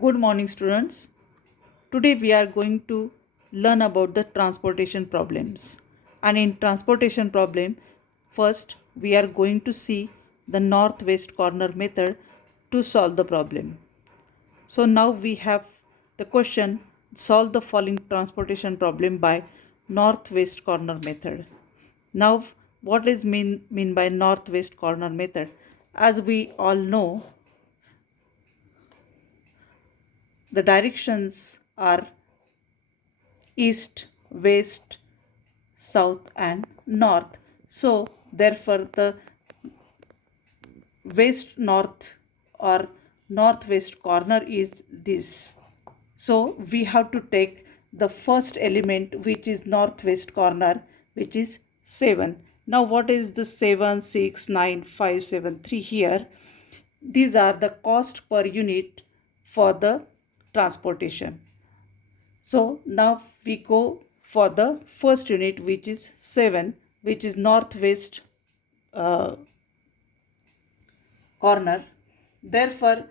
Good morning, students. Today we are going to learn about the transportation problems. And in transportation problem, first we are going to see the northwest corner method to solve the problem. So now we have the question, solve the following transportation problem by northwest corner method. Now what is mean by northwest corner method? As we all know, the directions are east, west, south, and north. So, therefore, the west north or northwest corner is this. So, we have to take the first element which is northwest corner, which is 7. Now, what is the 7, 6, 9, 5, 7, 3 here? These are the cost per unit for the transportation. So now we go for the first unit, which is 7, which is northwest uh, corner. Therefore,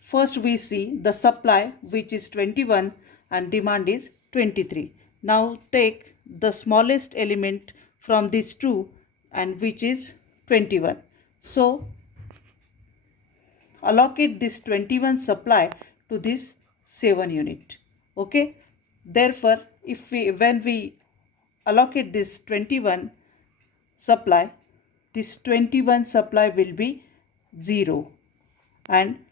first we see the supply, which is 21 and demand is 23. Now take the smallest element from these two, and which is 21. So allocate this 21 supply to this 7 unit. Okay. Therefore, if we when we allocate this 21 supply, this 21 supply will be 0, and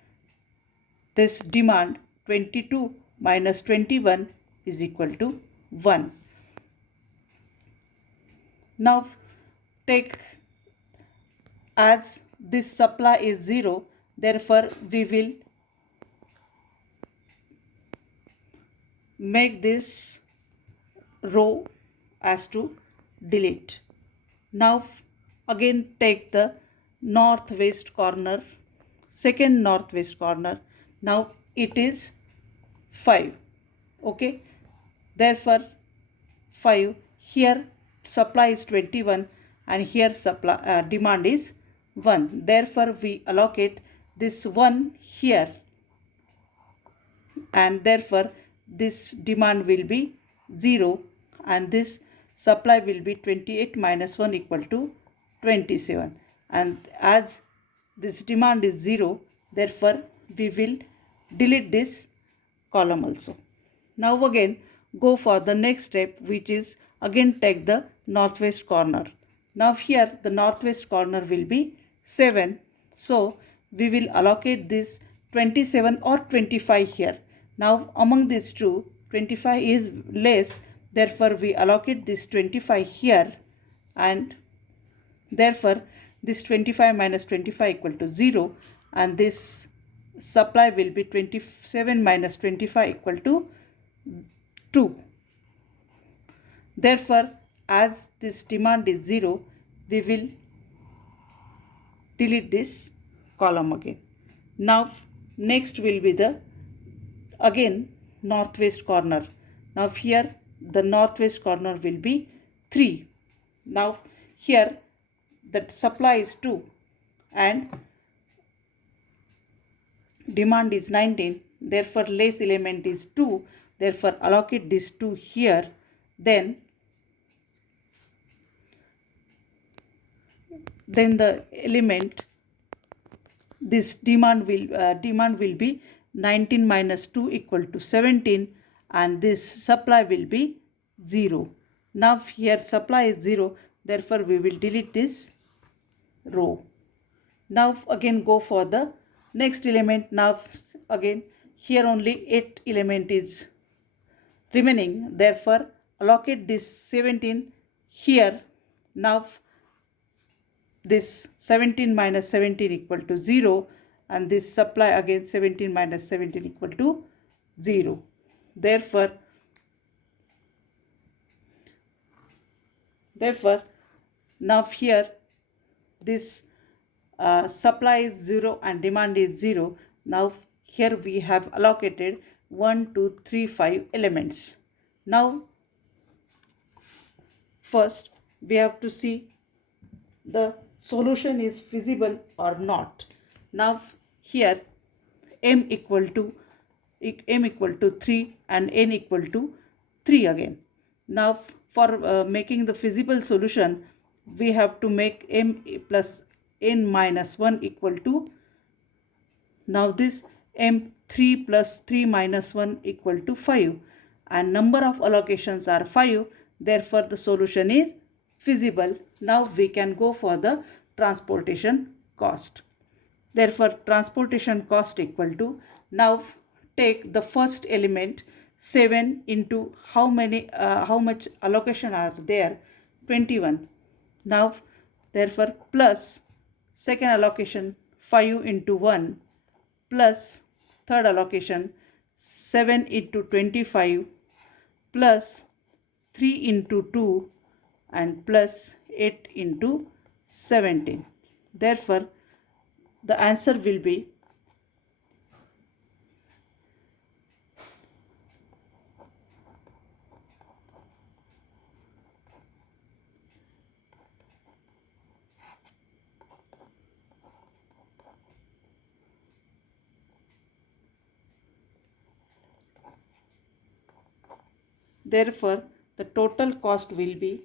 this demand 22 minus 21 is equal to 1. Now take, as this supply is 0, therefore we will make this row as to delete. Now again take the northwest corner, second northwest corner. Now it is 5. Okay. Therefore 5, here supply is 21 and here supply demand is 1. Therefore we allocate this 1 here, and therefore this demand will be 0, and this supply will be 28 minus 1 equal to 27. And as this demand is 0, therefore we will delete this column also. Now again go for the next step, which is again take the northwest corner. Now here the northwest corner will be 7. So we will allocate this 27 or 25 here. Now among these two, 25 is less, therefore we allocate this 25 here, and therefore this 25 minus 25 equal to 0, and this supply will be 27 minus 25 equal to 2. Therefore, as this demand is 0, we will delete this column again. Now next will be the again northwest corner. Now here the northwest corner will be 3. Now here the supply is 2 and demand is 19, therefore less element is 2, therefore allocate this 2 here. Then the element, this demand will be 19 minus 2 equal to 17, and this supply will be 0. Now here supply is 0, therefore we will delete this row. Now again go for the next element. Now again here only 8 element is remaining, therefore allocate this 17 here. Now this 17 minus 17 equal to 0, and this supply again 17 minus 17 equal to 0. Therefore now here this supply is 0 and demand is 0. Now here we have allocated 1, 2, 3, 5 elements. Now first we have to see the solution is feasible or not. Now here m equal to m equal to 3 and n equal to 3 again. Now for making the feasible solution, we have to make m plus n minus 1 equal to, now this m3 plus 3 minus 1 equal to 5, and number of allocations are 5, therefore the solution is feasible. Now we can go for the transportation cost. Therefore transportation cost equal to, now take the first element 7 into how much allocation are there, 21. Now therefore plus second allocation 5 into 1 plus third allocation 7 into 25 plus 3 into 2 and plus 8 into 17. Therefore the answer will be therefore the total cost will be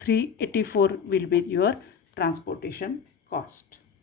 384 will be your transportation cost.